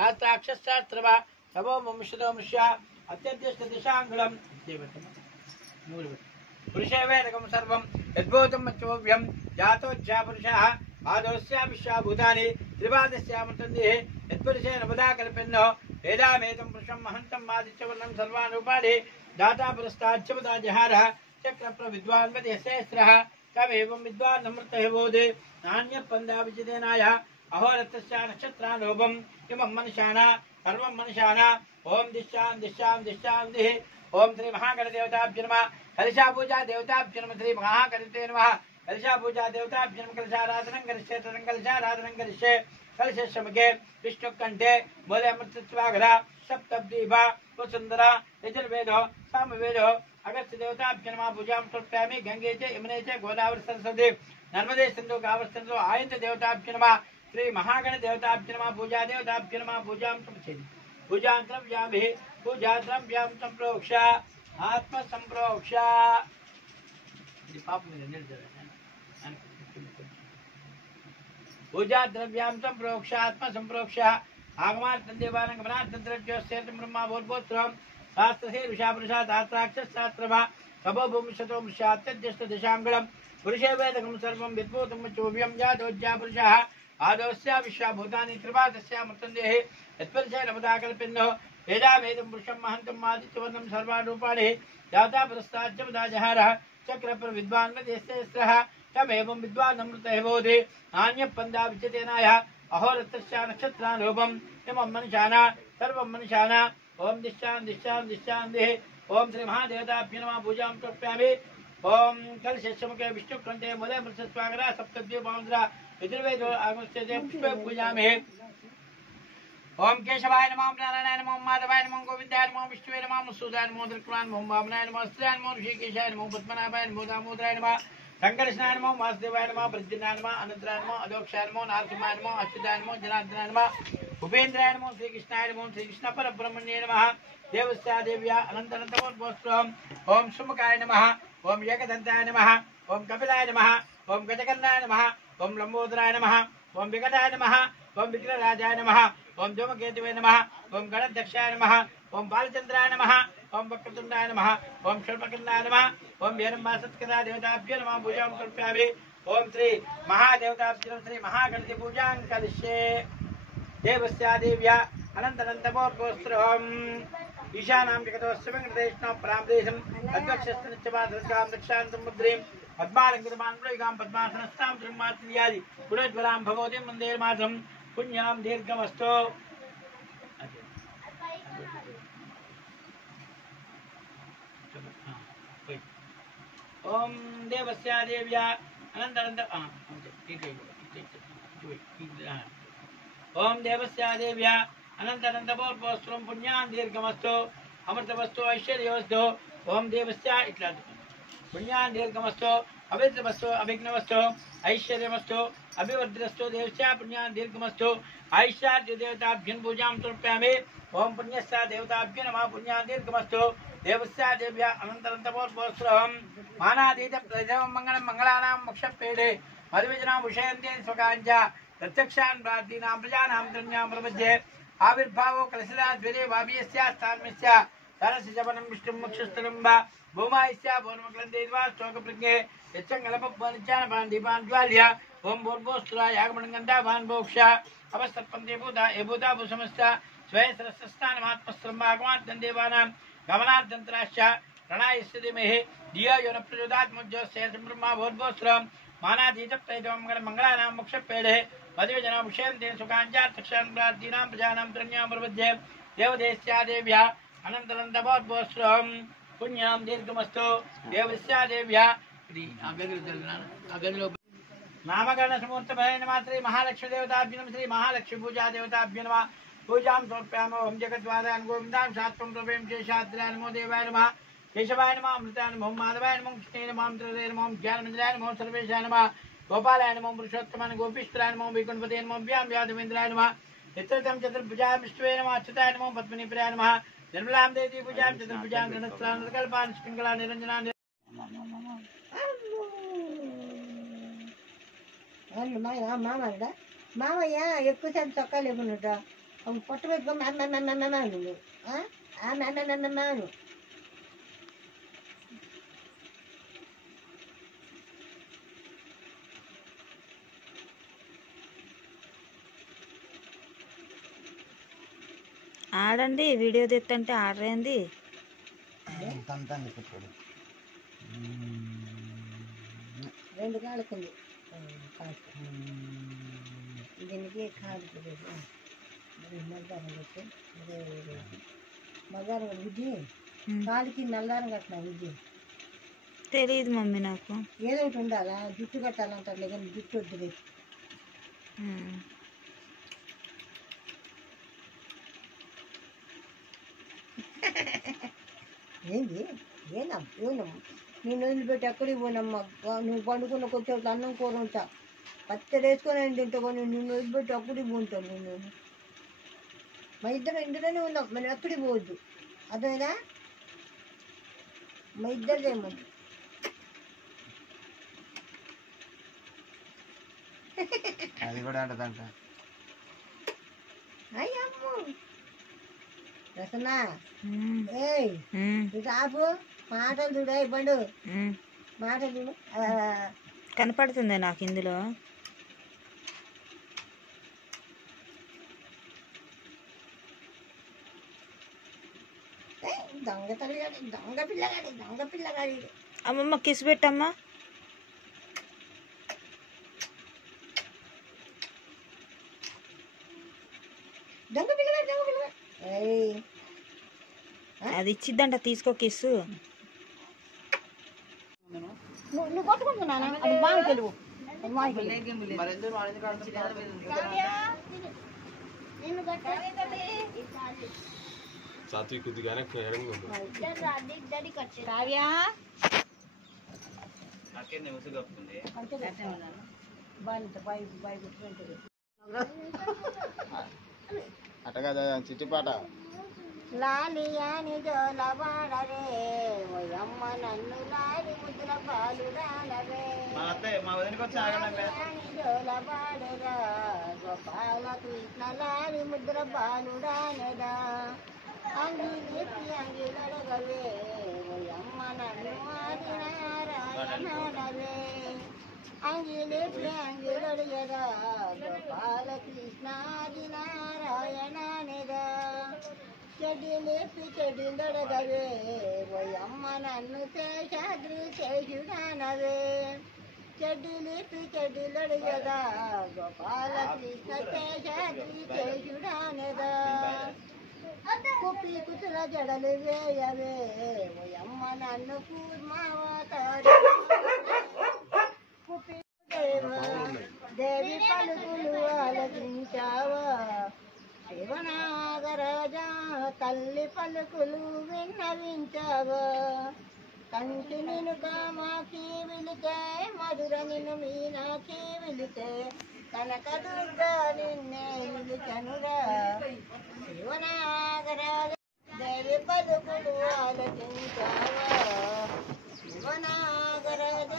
शास्त्राक्षशास्त्रवा तवो वंशतो मनुष्या अत्यद्यष्ट दिशांगलम देवतम पुरुषे वेदकं सर्वं यद्भूतं मच्चोभ्यं जातोज्जा पुरुषः आदोस्या विश्वाभूतानि त्रिपादस्यामृतन्देः यत्पुरुषे नवदा कल्पन्नो वेदामेतं पुरुषं महन्तं आदित्यवर्णं सर्वान् उपाधि दाता पुरस्ताच्चपदा जहारः चक्रप्रविद्वान् वदेशेस्रः तमेवं विद्वान् नमृतः बोधे नान्यपन्दा विचितेनाय अहोरत्रस्य नक्षत्रानोपम् इमं मनुष्याना सर्वं मनुष्याना ओम दिशां दिशां दिशां दिः ओम श्री महागणदेवताभ्यो नमः कलशा पूजा देवताभ्यो नमः श्री महागणते नमः कलशा पूजा देवताभ्यो नमः कलशाराधनं करिष्ये तदं कलशाराधनं करिष्ये कलशशमके विष्णुकण्ठे मूले अमृतस्वागरा सप्तब्दीपा वसुन्धरा यजुर्वेदो सामवेदो अगस्त्य देवताभ्यो नमः पूजां समर्पयामि गंगे च यमुने च गोदावरी सरस्वती नर्मदे सिन्धु कावेरी सिन्धु आयन्त देवताभ्यो नमः श्री महागण देवताभ्यो नमः पूजा देवताभ्यो नमः पूजां समर्पयामि पूजा द्रव्यामि पूजा द्रव्यां संप्रोक्ष आत्म संप्रोक्ष पूजा द्रव्यां संप्रोक्ष आत्म संप्रोक्ष आगमार्थं देवानां गमनार्थं द्रव्योस्येतं ब्रह्मा बोधोत्रं शास्त्रसे ऋषापुरुषा दात्राक्षशास्त्रवा तपो भूमिशतो मृषात्यद्यष्ट दिशांगलम पुरुषे वेदकं सर्वं विद्भूतं चोभ्यं जातोज्जा पुरुषः आदोस्या विश्वाभूतानि त्रिपादस्यामृतन्देः यत्पुरुषे नवदा कल्पन्नो वेदामेतं पुरुषं महन्तं आदित्यवर्णं सर्वान् रूपाणि दाता पुरस्ताच्चपदा जहारः चक्रप्रविद्वान् वदेशेस्रः तमेवं विद्वान् अमृतः बोधे नान्यपन्दा विचितेनाय अहोरत्रस्य नक्षत्रानोपम् इमं मनुष्याना सर्वं मनुष्याना ओम दिशां दिशां दिशां दिः ओम श्री महादेवताभ्यो नमः पूजां समर्पयामि ओम कलशमुखे विष्णुकण्ठे मूले अमृतस्वागरा सप्तद्वीपान्द्रा यजुर्वेदो आगमस्यते पुष्पे पूजामि ओम केशवाय नमः नारायणाय नमः माधवाय नमः गोविन्दाय नमः विष्णुवे नमः मधुसूदनाय नमः त्रिपुराय नमः वामनाय नमः श्रीयाय नमः ऋषिकेशाय नमः पद्मनाभाय नमः दामोदराय नमः संकर्षणाय नमः वासुदेवाय नमः प्रद्युम्नाय नमः अनंतराय नमः अलोक्षाय नमः नारसिंहाय नमः अच्युताय नमः जनार्दनाय नमः उपेन्द्राय नमः श्रीकृष्णाय नमः श्रीकृष्ण परब्रह्मण्ये नमः देवस्या देव्या अनन्तरन्तमोद्भवस्त्वम् ओम सुमुखाय नमः ओम एकदन्ताय नमः ओम कपिलाय नमः ओम गजकर्णाय नमः ओम लंबोदराय नमः ओम विकटाय नमः ओम विग्रहराजाय नमः ओम धूमकेतवे नमः ओम गणध्यक्षाय नमः ओम बालचंद्राय नमः ओम वक्रतुंडाय नमः ओम शर्मकर्णाय नमः ओम वीरम्बासत्करा देवताभ्यो नमः पूजां समर्पयामि ओम श्री महादेवताभ्यो श्री महागणपति पूजां करिष्ये देवस्या देव्या अनन्तरन्तमोर्गोस्त्रम् ईशानां जगतोऽस्य वेङ्कटेशनो परामदेशम् अद्वक्षस्तनित्यमाधृकां रक्षान्तं मुद्रीं पद्मालङ्कृतमान्वयिकां पद्मासनस्तां ब्रह्मात्मयादि गुणोज्वलां भगवतीं वन्दे मातरं पुण्यां दीर्घमस्तु ओम देवस्या देव्या अनन्तरन्त ओम देवस्या देव्या अनन्तरन्तमोर्गोस्त्रं पुण्यां दीर्घमस्तु अमृतमस्तु ऐश्वर्यवस्तु ओम देवस्या इट्ला पुण्यां दीर्घमस्तु अविद्रमस्तु अभिघ्नमस्तु ऐश्वर्यमस्तु अभिवर्धिरस्तु देवस्या पुण्यां दीर्घमस्तु ऐश्वर्य देवताभ्यं पूजां समर्पयामि ओम पुण्यस्या देवताभ्यो नमः पुण्यां दीर्घमस्तु देवस्या देव्या अनन्तरन्तमोर्गोस्त्रं मानादीत प्रजवं मंगलं मंगलानां मोक्षपेडे मधुविजनां विषयन्ते स्वकाञ्च प्रत्यक्षान् प्रार्थीनां प्रजानां धन्यां प्रपद्ये आविर्भावो कलशलाद्विरे वाभियस्यास्तान्यस्य सरसिजवनं विष्णुं मोक्षस्थलं वा भूमायस्या भुवनमकलन्देवा शोकप्रज्ञे यच्चङ्गलपवनचानपान् दीपान् ज्वाल्य ओम भूर्भुवस्सुराय आगमनगन्धावान् मोक्ष अवसर्पन्ते भूता ये भूता भूसमस्य स्वयंसरस्तानमात्मस्त्रम्भागमात् गन्धेवानां गमनार्थन्तराश्च प्रणयस्य धीमहि धियो यो न प्रचोदयात् मुञ्जोस्येतं ब्रह्मा भूर्भुवस्सुरं मानाधीतप्तैतं मंगलानां मोक्षपेडे मधुविजनां विषयन्ते सुखाञ्चार्थक्षान् प्रार्थीनां प्रजानां धन्यां प्रपद्ये देवदेस्या देव्या अनन्तरन्तमोर्गोस्त्रं पुण्यां दीर्घमस्तु देवस्या देव्या नामकरण समूर्तभये नमः श्री महालक्ष्मी देवताभ्यो नमः श्री महालक्ष्मी पूजा देवताभ्यो नमः पूजां समर्पयामि ओम जगद्वादान् गोविन्दां शास्त्रं प्रभेम शेषाद्राय नमो देवाय नमः केशवाय नमः अमृताय नमः माधवाय नमः कृष्णे नमः अमृतये नमः ज्ञानमन्दिराय नमः सर्वेशाय नमः गोपालाय नमः पुरुषोत्तमाय गोपीश्वराय नमः वैकुण्ठपते नमः व्यां यादवेन्द्राय नमः चित्रतं चतुर्भुजाय विष्णुवे नमः अच्युताय नमः पद्मनिप्रियाय नमः निर्मलां देवी पूजां चतुर्भुजां गणस्त्रान् स्पिङ्गलां निरञ्जनां మామయ్య ఎక్కువసేపు చొక్కా లేకుండా అప్పుడు పొట్ట పెట్టుకొని అమ్మాను అమ్మాను ఆడండి వీడియో తెత్తంటే ఆడరేంది రెండు కాళ్ళకుంది దీనికి కాదు మగ్గారం కట్టి మగ్గారం కట్టి బుద్ధి కాలికి నల్లారం కట్టిన బుద్ధి తెలియదు మమ్మీ నాకు ఏదో ఒకటి ఉండాలా జుట్టు కట్టాలంటారు కానీ జుట్టు వద్దు ఏంది ఏనమ్మా నేను వదిలిపెట్టి ఎక్కడికి పోనమ్మా నువ్వు పండుకున్న కొంచెం అన్నం కూర ఉంటా పచ్చడి వేసుకొని తింటాకొని నిన్ను వదిలిపెట్టి అక్కడికి పోతాను నేను మా ఇద్దరు ఇందులోనే ఉన్నాం మనం ఎక్కడికి పోవద్దు అదేనా మా ఇద్దరిదేమంది అది కూడా అంటదంట అయ్యమ్మ రసనా ఏయ్ ఆపు మాటలు చూడు పండు మాటలు చూడు కనపడుతుంది నాకు ఇందులో దొంగ తల్లిగాడి దొంగ పిల్లగాడి అమ్మమ్మ కిస్ పెట్టమ్మా దొంగ పిల్లగాడి అది ఇచ్చిద్దంట తీసుకో కిస్సు నువ్వు కొట్టుకుంటున్నానా అది బాగా తెలుగు సాత్విక్ కొద్దిగానే అట్టగా చిట్టిపాట లాలియాని జోలవాడరే ఓయమ్మ నన్ను లాలి ముద్ర పాలు రాలవే జోలవాడరా గోపాల కృష్ణ లాలి ముద్ర పాలు రానదా అంగిలడగవే ఓయమ్మ నన్ను ఆది నారాయణవే అంగిలడగదా గోపాల కృష్ణ ఆది నారాయణనేదా చెడ్డీలేపి చెడ్డీలడగవే ఓయమ్మ నన్ను శేషాద్రి శేషుడానవే చెడ్డీలేపి చెడ్డీలడగదా గోపాల కృష్ణ శేషాద్రి శేషుడానదా కుప్పి కుతుల జడలు వేయవే ఓయమ్మ నన్ను కూర్మావతారు కుప్పి దేవి పలుకులు ఆలకించావా శివనాగరాజా తల్లి పలుకులు విన్నవించావా కంటి నిన్ను కామాకి వెళితే మధుర నిన్ను మీనాకి వెళితే కనకదుర్గా నిన్నే నిలిచనురా శివనాగరాజ దేవి పలుకులు ఆలకించావా శివనాగరాజ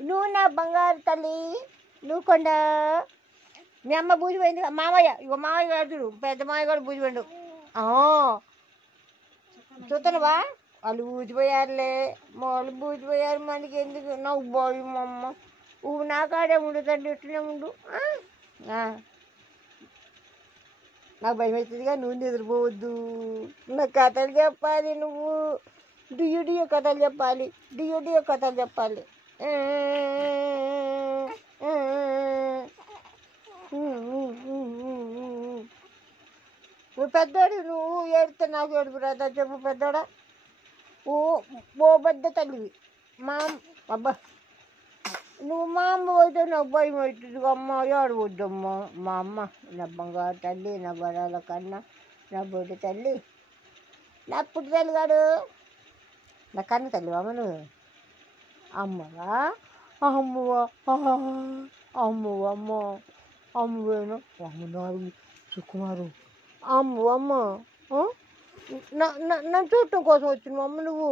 నువ్వు నా బంగారు తల్లి నువ్వు కొండ మీ అమ్మ బూజి పోయింది మామయ్య ఇగో మామయ్య గారు పెద్ద మామయ్య కూడా బూజి పోయిండు చూస్తున్నావా వాళ్ళు బూజిపోయారులే వాళ్ళు బూజిపోయారు మనకి ఎందుకు నాకు భయం అమ్మ నువ్వు నా కాడే ఉండు తండ్రి ఇట్లనే ఉండు నాకు భయం అవుతుందిగా నువ్వు నిద్రపోవద్దు నాకు కథలు చెప్పాలి నువ్వు డియో కథలు చెప్పాలి డియో కథలు చెప్పాలి నువ్వు పెద్దోడు నువ్వు ఏడితే నాకు ఏడుపు రాదా చెప్పు పెద్దోడా ఓ బద్ద తల్లివి మా అబ్బా నువ్వు మా అమ్మ పోతే నాకు భయం అవుతుంది అమ్మ ఏడవద్దమ్మా మా అమ్మ నా బంగారు తల్లి నా బరాల కన్నా నా బొడ్డు తల్లి నా పుట్టి తల్లి కాడు నా కన్న తల్లి అమ్మ నువ్వు అమ్మవా అమ్మవా అమ్మవు అమ్మ అమ్మవేను అమ్మ నాలుగు సుకుమారు అమ్మ అమ్మ నన్ను చూడటం కోసం వచ్చిన అమ్మ నువ్వు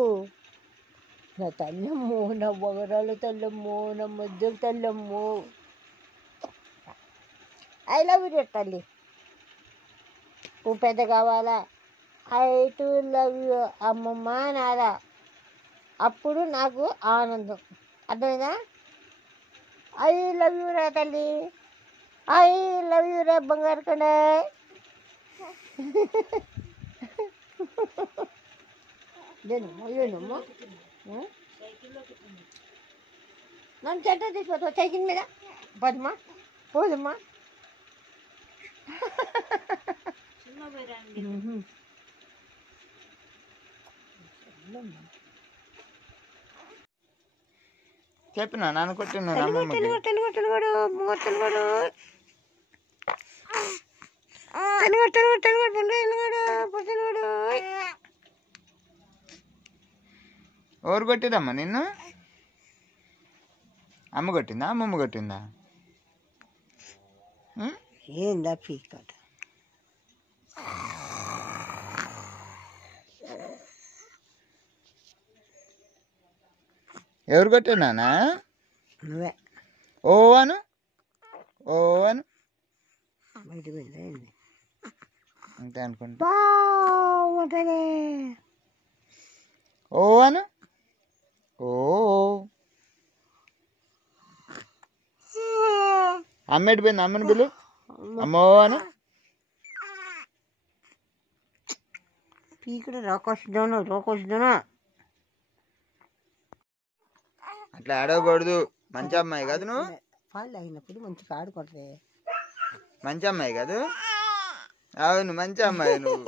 నా తల్లమ్మో, నా బొగరాల తల్లమ్మో, నా మధ్య తల్లమ్మో. ఐ లవ్ యూ తల్లి. నువ్వు పెద్ద కావాలా? ఐ టు లవ్ యూ అమ్మమ్మ నారా. అప్పుడు నాకు ఆనందం. అర్థమైందా? ఐ లవ్ యూ రా తల్లి. ఐ లవ్ యూ రా బంగారు కొండ. ఏనమ్మా నన్ను చెట్ట తీసిపోతావు సైకిల్ మీద. పదమ్మా పోదమ్మా. చెప్పినా నాన్న కొట్టిన తెలుగు ఎవరు కొట్టిరమ్మా నిన్ను? అమ్మ కొట్టిందా అమ్మమ్మ కొట్టిందా? ఏందా పీకట. ఎవరు కొట్టినా నువ్వే ఓ అను ఓ అను బయటకు వెళ్ళి అంతే అనుకుంటా. బాగుంటుంది. ఓ అను ఓ అమ్మ ఎడిపోయింది. అమ్మని పిలు. అమ్మో అను. పీకడ రోకొస్తున్నాను. అట్లా ఆడకూడదు. మంచి అమ్మాయి కాదు నువ్వు. పాలు అయినప్పుడు మంచిగా ఆడుకుంటుంది. మంచి అమ్మాయి కాదు. అవును మంచి అమ్మాయి నువ్వు.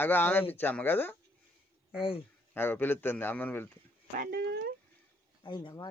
అగో ఆమె పిచ్చమ్మ కాదు. అగో పిలుస్తుంది, అమ్మని పిలుస్తుంది. అయినా